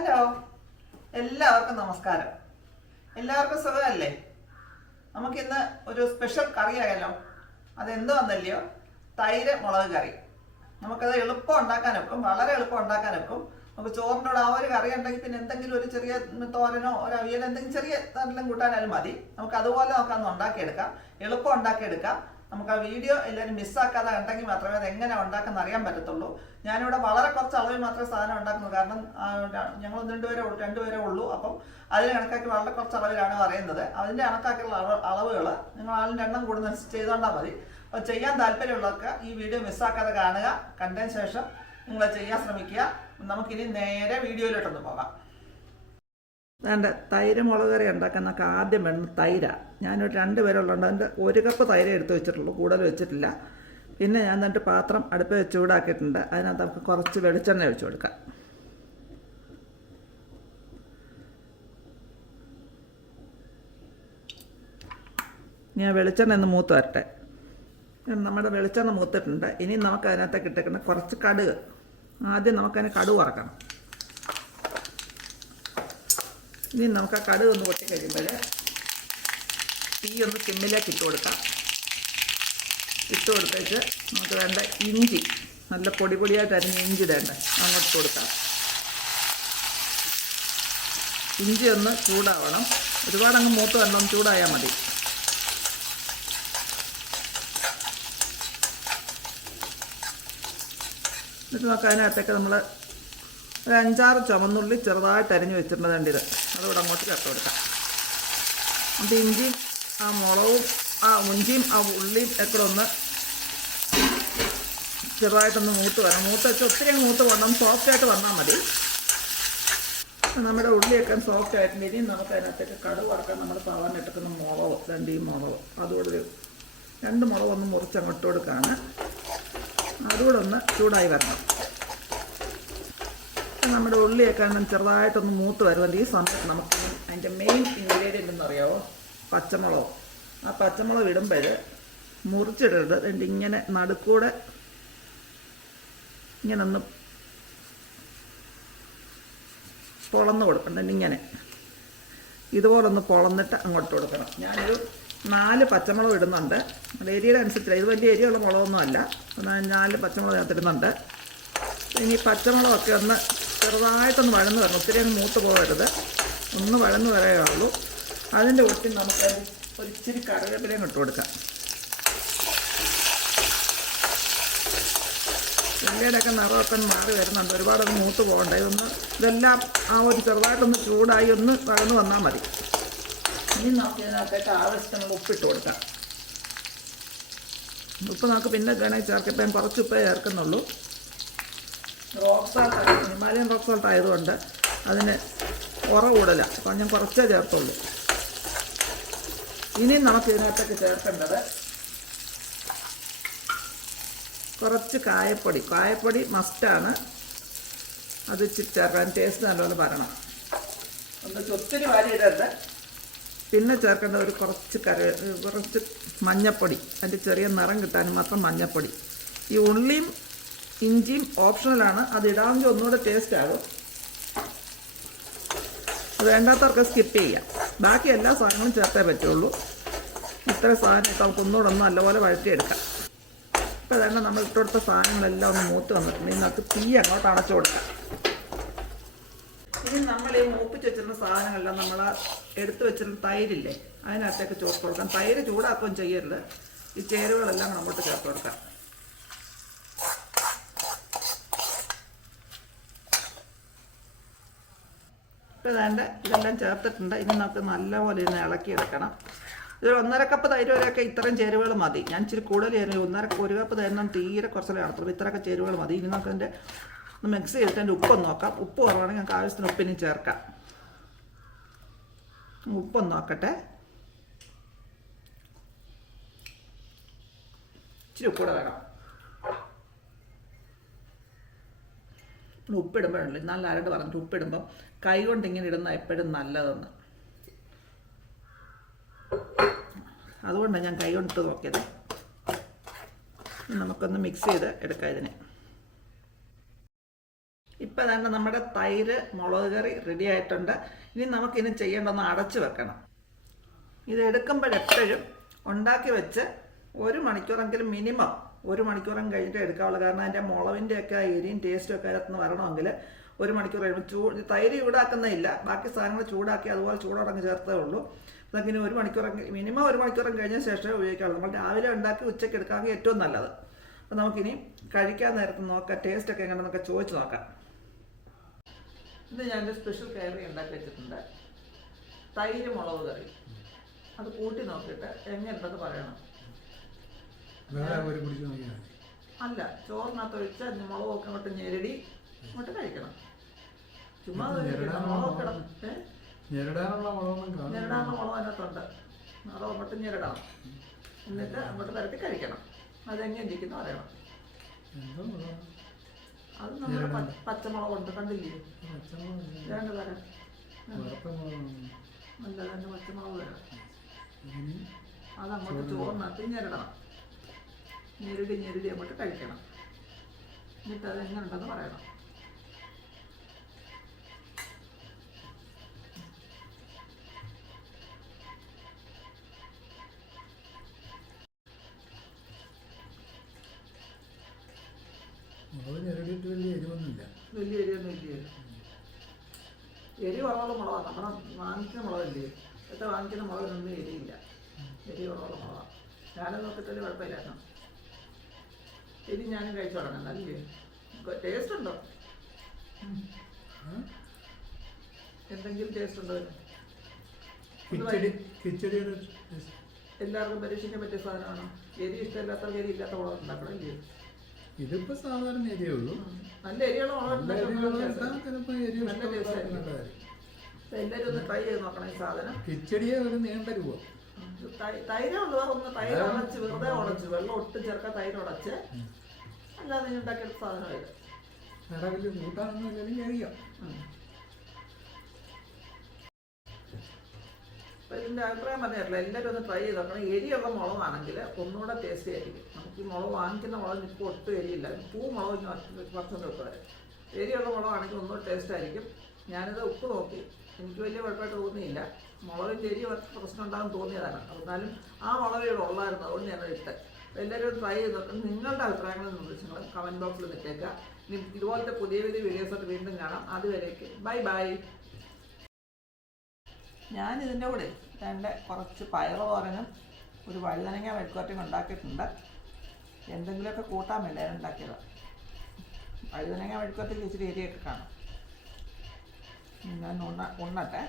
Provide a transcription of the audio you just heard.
Hello, എല്ലാവർക്കും നമസ്കാരം. എല്ലാവർക്കും സുഖമല്ലേ? നമുക്കിന്ന് ഒരു സ്പെഷ്യൽ കറി ആയാലോ? അതെന്തുവന്നല്ലയോ? തൈര് മുളക് കറി. നമുക്കത് എളുപ്പം ഉണ്ടാക്കാനൊക്കും, വളരെ എളുപ്പം ഉണ്ടാക്കാനൊക്കും. നമുക്ക് ചോറിനോട് ആ ഒരു കറി ഉണ്ടെങ്കിൽ പിന്നെ എന്തെങ്കിലും ഒരു ചെറിയ തോരനോ ഒരു അവിയലോ എന്തെങ്കിലും ചെറിയ എന്തെങ്കിലും കൂട്ടാനാലും മതി. നമുക്ക് അതുപോലെ നമുക്കന്ന് ഉണ്ടാക്കിയെടുക്കാം, എളുപ്പം ഉണ്ടാക്കിയെടുക്കാം. നമുക്ക് ആ വീഡിയോ എല്ലാവരും മിസ്സാക്കാതെ കണ്ടെങ്കിൽ മാത്രമേ അത് എങ്ങനെ ഉണ്ടാക്കുന്ന അറിയാൻ പറ്റത്തുള്ളൂ. ഞാനിവിടെ വളരെ കുറച്ച് അളവിൽ മാത്രമേ സാധനം ഉണ്ടാക്കുന്നു. കാരണം ഞങ്ങൾ രണ്ടുപേരേ ഉള്ളൂ. അപ്പം അതിന് കണക്കാക്കി വളരെ കുറച്ച് അളവിലാണ് പറയുന്നത്. അതിൻ്റെ കണക്കാക്കിയുള്ള അളവുകൾ നിങ്ങൾ ആളിൻ്റെ എണ്ണം കൂടുന്നതനുസരിച്ച് ചെയ്തുകൊണ്ടാൽ മതി. അപ്പോൾ ചെയ്യാൻ താല്പര്യമുള്ളവർക്ക് ഈ വീഡിയോ മിസ്സാക്കാതെ കാണുക. കണ്ടതിന് ശേഷം നിങ്ങൾ ചെയ്യാൻ ശ്രമിക്കുക. നമുക്കിനി നേരെ വീഡിയോയിലോട്ടൊന്ന് പോകാം. വേണ്ട തൈര് മുളക് കറി ഉണ്ടാക്കുന്നൊക്കെ ആദ്യം വേണം തൈരാണ്. ഞാനൊരു 2 പേരുള്ളതുകൊണ്ട് അതിൻ്റെ 1 കപ്പ് തൈര് എടുത്ത് വെച്ചിട്ടുള്ളൂ, കൂടുതൽ വെച്ചിട്ടില്ല. പിന്നെ ഞാൻ എന്നിട്ട് പാത്രം അടുപ്പ് വെച്ച് ചൂടാക്കിയിട്ടുണ്ട്. അതിനകത്ത് നമുക്ക് കുറച്ച് വെളിച്ചെണ്ണ ഒഴിച്ചു കൊടുക്കാം. ഞാൻ വെളിച്ചെണ്ണ ഒന്ന് മൂത്ത് വരട്ടെ. നമ്മുടെ വെളിച്ചെണ്ണ മൂത്തിട്ടുണ്ട്. ഇനി നമുക്ക് അതിനകത്തേക്ക് ഇട്ടേക്കുന്ന കുറച്ച് കടുക്. ആദ്യം നമുക്കതിന് കടുക് വറക്കണം. ഇനി നമുക്ക് ആ കടുക് ഒന്ന് പൊട്ടി കഴിയുമ്പോൾ തീ ഒന്ന് സിമ്മിലേക്ക് ഇട്ട് കൊടുക്കാം. ഇട്ട് കൊടുത്തേച്ച് നമുക്ക് വേണ്ട ഇഞ്ചി, നല്ല പൊടിയായിട്ട് അരിഞ്ഞ് ഇഞ്ചി ഇടേണ്ട അങ്ങോട്ട് കൊടുക്കാം. ഇഞ്ചി ഒന്ന് ചൂടാവണം. ഒരുപാട് അങ്ങ് മൂത്ത് വരണം, ചൂടായാൽ മതി. എന്നിട്ട് നമുക്ക് അതിനകത്തേക്ക് നമ്മൾ ഒരു 5-6 ചുവന്നുള്ളി ചെറുതായിട്ട് അരിഞ്ഞ് വെച്ചിട്ടുണ്ട്. ഇത് അതുകൂടെ അങ്ങോട്ട് ചേർത്ത് കൊടുക്കാം. അത് ഇഞ്ചിയും ആ മുളകും ആ ഇഞ്ചിയും ആ ഉള്ളിയും ഒക്കെ ഒന്ന് ചെറുതായിട്ടൊന്ന് മൂത്ത് വരണം. മൂത്ത് വെച്ച് ഒത്തിരി മൂത്ത് പോകണം, സോഫ്റ്റായിട്ട് വന്നാൽ മതി. നമ്മുടെ ഉള്ളിയൊക്കെ സോഫ്റ്റ് ആയിട്ടുണ്ട്. ഇനി നമുക്ക് അതിനകത്തേക്ക് കടുക് വറക്കാൻ നമ്മൾ സാധാരണ എടുക്കുന്ന മുളക്, ഈ മുളക് അതുകൂടെ 2 മുളക് ഒന്ന് മുറിച്ച് അങ്ങോട്ട് കൊടുക്കുകയാണ്. അതുകൂടെ ഒന്ന് ചൂടായി വരണം. നമ്മുടെ ഉള്ളിയൊക്കെ ചെറുതായിട്ടൊന്ന് മൂത്ത് വരുന്നത് ഈ സമയത്ത് നമുക്ക് അതിൻ്റെ മെയിൻ ഇൻഗ്രീഡിയൻ്റ് എന്നറിയാമോ? പച്ചമുളക്. ആ പച്ചമുളക് ഇടുമ്പോൾ മുറിച്ചിടരുത്. അതിൻ്റെ ഇങ്ങനെ നടുക്കൂടെ ഇങ്ങനെ ഒന്ന് പൊളന്ന് കൊടുക്കണം. ഇങ്ങനെ ഇതുപോലൊന്ന് പൊളന്നിട്ട് അങ്ങോട്ട് കൊടുക്കണം. ഞാനൊരു 4 പച്ചമുളക് ഇടുന്നുണ്ട്. അത് എരിയുടെ അനുസരിച്ചില്ല, ഇത് വലിയ എരിയുള്ള മുളകൊന്നും അല്ല. 4 പച്ചമുളക് ചേർത്തിടുന്നുണ്ട്. ഇനി പച്ചമുളകൊക്കെ ഒന്ന് ചെറുതായിട്ടൊന്ന് വഴന്ന് വരണം. ഒത്തിരി അങ്ങ് മൂത്ത് പോകരുത്, ഒന്ന് വഴന്ന് വരേയുള്ളൂ. അതിൻ്റെ കൂട്ടി നമുക്ക് ഒരു ഇച്ചിരി കറിവേപ്പിലയും ഇട്ട് കൊടുക്കാം. ഉള്ളിയുടെയൊക്കെ നിറമൊക്കെ മാറി വരുന്നുണ്ട്, ഒരുപാടൊന്ന് മൂത്ത് പോകണ്ട. ഇതെല്ലാം ആ ഒരു ചെറുതായിട്ടൊന്ന് ചൂടായി ഒന്ന് വഴന്ന് വന്നാൽ മതി. ഇനി നമുക്ക് ഇതിനകത്തേക്ക് ആവശ്യത്തിനുള്ള ഉപ്പിട്ട് കൊടുക്കാം. ഉപ്പ് നമുക്ക് പിന്നെ വേണമെങ്കിൽ ചേർക്കാം. ഇപ്പം കുറച്ച് ഉപ്പേ ചേർക്കുന്നുള്ളൂ. Rock salt, Himalayan rock salt ആയതുകൊണ്ട് അതിന് കൂടുതലാണ്. അപ്പം ഞാൻ കുറച്ചേ ചേർത്തുള്ളൂ. ഇനി നമുക്ക് ഇതിനകത്തേക്ക് ചേർക്കേണ്ടത് കുറച്ച് കായപ്പൊടി മസ്റ്റാണ്. അത് ഇച്ചിരി ചേർക്കാൻ ടേസ്റ്റ് നല്ലപോലെ വരണം. ഒത്തിരി വാരിയിടരുത്. പിന്നെ ചേർക്കേണ്ട ഒരു കുറച്ച് മഞ്ഞപ്പൊടി, അതിൻ്റെ ചെറിയ നിറം കിട്ടാനും മാത്രം മഞ്ഞപ്പൊടി. ഈ ഉള്ളിയും ഇഞ്ചിയും ഓപ്ഷണലാണ്. അത് ഇടാമെങ്കിൽ ഒന്നുകൂടെ ടേസ്റ്റ് ആകും. അത് വേണ്ടാത്തവർക്ക് സ്കിപ്പ് ചെയ്യാം. ബാക്കി എല്ലാ സാധനങ്ങളും ചേർത്തേ പറ്റുള്ളൂ. ഇത്ര സാധനം നമുക്ക് ഒന്നുകൂടെ നല്ലപോലെ വഴറ്റിയെടുക്കാം. ഇപ്പോൾ അതുകൊണ്ട് നമ്മൾ ഇട്ടുകൊടുത്ത സാധനങ്ങളെല്ലാം ഒന്ന് മൂത്ത് വന്നിട്ടുണ്ട്. നമുക്ക് തീ അങ്ങോട്ട് അടച്ചു കൊടുക്കാം. ഇനി നമ്മൾ ഈ മൂപ്പിച്ച് വെച്ചിരുന്ന സാധനങ്ങളെല്ലാം നമ്മൾ എടുത്തു വെച്ചിരുന്ന തൈരില്ലേ, അതിനകത്തേക്ക് ചേർത്ത് കൊടുക്കാം. തൈര് ചൂടാക്കുകയും ചെയ്യരുത്. ഈ ചേരുവകളെല്ലാം അങ്ങോട്ട് ചേർത്ത് കൊടുക്കാം. ഇപ്പോൾ ഇതെല്ലാം ചേർത്തിട്ടുണ്ട്. ഇനി നമുക്ക് നല്ലപോലെ ഇതിനെ ഇളക്കിയെടുക്കണം. ഇതൊരു 1.5 കപ്പ് തൈര് വരെയൊക്കെ ഇത്രയും ചേരുവകൾ മതി. ഞാൻ ഇച്ചിരി കൂടുതൽ ചേരുന്നു. 1 കപ്പ് തൈരിനും തീരെ കുറച്ചല്ലേ നടത്തുള്ളൂ. ഇത്രയൊക്കെ ചേരുവകൾ മതി. ഇനി നമുക്ക് അതിൻ്റെ ഒന്ന് മിക്സ് ചെയ്തിട്ട് അതിൻ്റെ ഉപ്പൊന്ന് നോക്കാം. ഉപ്പ് കുറവാണെങ്കിൽ ഞങ്ങൾക്ക് ആവശ്യത്തിന് ഉപ്പിനും ചേർക്കാം. ഉപ്പൊന്ന് നോക്കട്ടെ. ഇച്ചിരി ഉപ്പൂടെ വേണം. ഉപ്പിടുമ്പോഴല്ലേ നല്ല ആരോട് പറഞ്ഞിട്ട് ഉപ്പിടുമ്പം കൈ കൊണ്ട് ഇങ്ങനെ ഇടുന്ന എപ്പോഴും നല്ലതെന്ന്. അതുകൊണ്ടാണ് ഞാൻ കൈ കൊണ്ടിട്ട് നോക്കിയത്. നമുക്കൊന്ന് മിക്സ് ചെയ്ത് എടുക്കാം ഇതിനെ. ഇപ്പം തന്നെ നമ്മുടെ തൈര് മുളക് കറി റെഡി ആയിട്ടുണ്ട്. ഇനി നമുക്കിനി ചെയ്യേണ്ടതൊന്ന് അടച്ചു വെക്കണം. ഇത് എടുക്കുമ്പോഴെപ്പോഴും ഉണ്ടാക്കി വെച്ച് 1 മണിക്കൂറെങ്കിലും മിനിമം 1 മണിക്കൂറും കഴിഞ്ഞിട്ട് എടുക്കാവുള്ളൂ. കാരണം അതിൻ്റെ മുളകിൻ്റെയൊക്കെ എരിയും ടേസ്റ്റും ഒക്കെ അതിനകത്ത് വരണമെങ്കിൽ 1 മണിക്കൂർ കഴിയുമ്പോൾ തൈര് ചൂടാക്കുന്നില്ല, ബാക്കി സാധനങ്ങൾ ചൂടാക്കി അതുപോലെ ചൂടോടങ്ങ് ചേർത്തേ ഉള്ളൂ. അതൊക്കെ ഇനി 1 മണിക്കൂറെങ്കിലും മിനിമം 1 മണിക്കൂറും കഴിഞ്ഞ ശേഷമേ ഉപയോഗിക്കാവുള്ളൂ. നമ്മൾ രാവിലെ ഉണ്ടാക്കി ഉച്ചയ്ക്ക് എടുക്കാമെങ്കിൽ ഏറ്റവും നല്ലത്. അപ്പോൾ നമുക്കിനി കഴിക്കാൻ നേരത്ത് നോക്കാം, ടേസ്റ്റൊക്കെ എങ്ങനെയെന്നൊക്കെ ചോദിച്ച് നോക്കാം. ഇത് ഞാനൊരു സ്പെഷ്യൽ കറി ഉണ്ടാക്കി വെച്ചിട്ടുണ്ട്, തൈര് മുളക് കറി. അത് കൂട്ടി നോക്കിയിട്ട് എങ്ങനെയുണ്ടെന്ന് പറയണം. അല്ല, ചോറിനകത്ത് ഒഴിച്ച് മുളകൊക്കെ അങ്ങോട്ട് ഞെരടി അങ്ങോട്ട് കഴിക്കണം. ചുമ്മാ ഞെരടാനുള്ള മുളക് അതിനകത്തുണ്ട്, അത് അങ്ങോട്ട് ഞെരടണം. എന്നിട്ട് അങ്ങോട്ട് പരത്തി കഴിക്കണം. അതെങ്ങനെ ഇരിക്കുന്നു അറിയണം. അത് നമ്മുടെ പച്ചമുളകുണ്ട്, കണ്ടില്ലേ? രണ്ട് തരം അല്ല, രണ്ട് പച്ചമുളക് തരാം. അതങ്ങോട്ട് ചോറിനകത്ത് ഞെരടണം. ഞെരടി അങ്ങോട്ട് കഴിക്കണം. എന്നിട്ട് അത് എങ്ങനെ ഉണ്ടെന്ന് പറയണം. വലിയ എരിവൊന്നുമില്ല. എരി കുറവുള്ള മുളകാണ്. നമ്മുടെ വാങ്ങിക്കുന്ന മുളകല്ലേ, ഇപ്പോഴത്തെ വാങ്ങിക്കുന്ന മുളകിനൊന്നും എരിയില്ല. എരി കുറവുള്ള മുളകാണ്. ഞാനത് നോക്കിയിട്ടൊരു കുഴപ്പമില്ലായിരുന്നു. എരി ഞാനും കഴിച്ചു തുടങ്ങാം. നല്ല ടേസ്റ്റ് ഉണ്ടോ? എന്തെങ്കിലും ടേസ്റ്റ് ഉണ്ടോ? എല്ലാവർക്കും പരീക്ഷിക്കാൻ പറ്റിയ സാധനമാണ്. എരി ഇഷ്ടമില്ലാത്തവർക്ക് എരി ഇല്ലാത്ത മുളക് ഉണ്ടാക്കണം ഇല്ലേ? ഇതിപ്പോ സാധാരണ എരിയേ ഉള്ളൂ. നല്ല എരിയുള്ള എല്ലാവരും ഒന്ന് ട്രൈ ചെയ്ത് നോക്കണം ഈ സാധനം. കിച്ചടിയെ ഒരു നീണ്ട രൂപ തൈര് ഒന്ന് തൈര് ഉടച്ച്, വെറുതെ ഉടച്ച്, വെള്ളം ഒട്ടും ചേർക്കാൻ തൈര് ഉടച്ച്, അല്ലാതെ നീ ഉണ്ടാക്കിയ സാധനമായത്. കൂട്ടാനൊന്നും ഇല്ലെങ്കിൽ കഴിക്കാം. അപ്പോൾ ഇതിൻ്റെ അഭിപ്രായം പറഞ്ഞിട്ടില്ല, എല്ലാവരും ഒന്ന് ട്രൈ ചെയ്ത് നോക്കണം. എരിയുള്ള മുളകാണെങ്കിൽ ഒന്നുകൂടെ ടേസ്റ്റി ആയിരിക്കും. നമുക്ക് ഈ മുളക് വാങ്ങിക്കുന്ന മുളക് ഇപ്പോൾ ഒട്ടും എരിയില്ല. മുളക് കുറച്ചൊന്നും വെക്കുക. എരിയുള്ള മുളകാണെങ്കിൽ ഒന്നുകൂടെ ടേസ്റ്റ് ആയിരിക്കും. ഞാനിത് ഉപ്പ് നോക്കി, എനിക്ക് വലിയ കുഴപ്പമായിട്ട് തോന്നിയില്ല. മുളകിൻ്റെ എരി പ്രശ്നം ഉണ്ടാകും തോന്നിയതാണ്. എന്നാലും ആ മുളക് ഇവിടെ ഉള്ളായിരുന്നു, അതുകൊണ്ട് ഞാനത് ഇട്ട്. എല്ലാവരും ട്രൈ ചെയ്ത് നോക്കണം. നിങ്ങളുടെ അഭിപ്രായങ്ങളും നിർദ്ദേശങ്ങളും കമൻറ്റ് ബോക്സിൽ ഇട്ടേക്കുക. ഇതുപോലത്തെ പുതിയ വീഡിയോസൊക്കെ വീണ്ടും കാണാം. അതുവരേക്ക് ബൈ ബൈ. ഞാനിതിൻ്റെ കൂടെ കുറച്ച് പയർ തോരനും ഒരു വഴുതനങ്ങ മെഴുക്കുവരട്ടിയും ഉണ്ടാക്കിയിട്ടുണ്ട്. എന്തെങ്കിലുമൊക്കെ കൂട്ടാൻ വേണ്ടി ഉണ്ടാക്കിയത്. വഴുതനങ്ങ മെഴുക്കുവരട്ടിക്ക് ഇച്ചിരി എരിയൊക്കെ കാണും. ഞാൻ ഉണ്ണട്ടെ.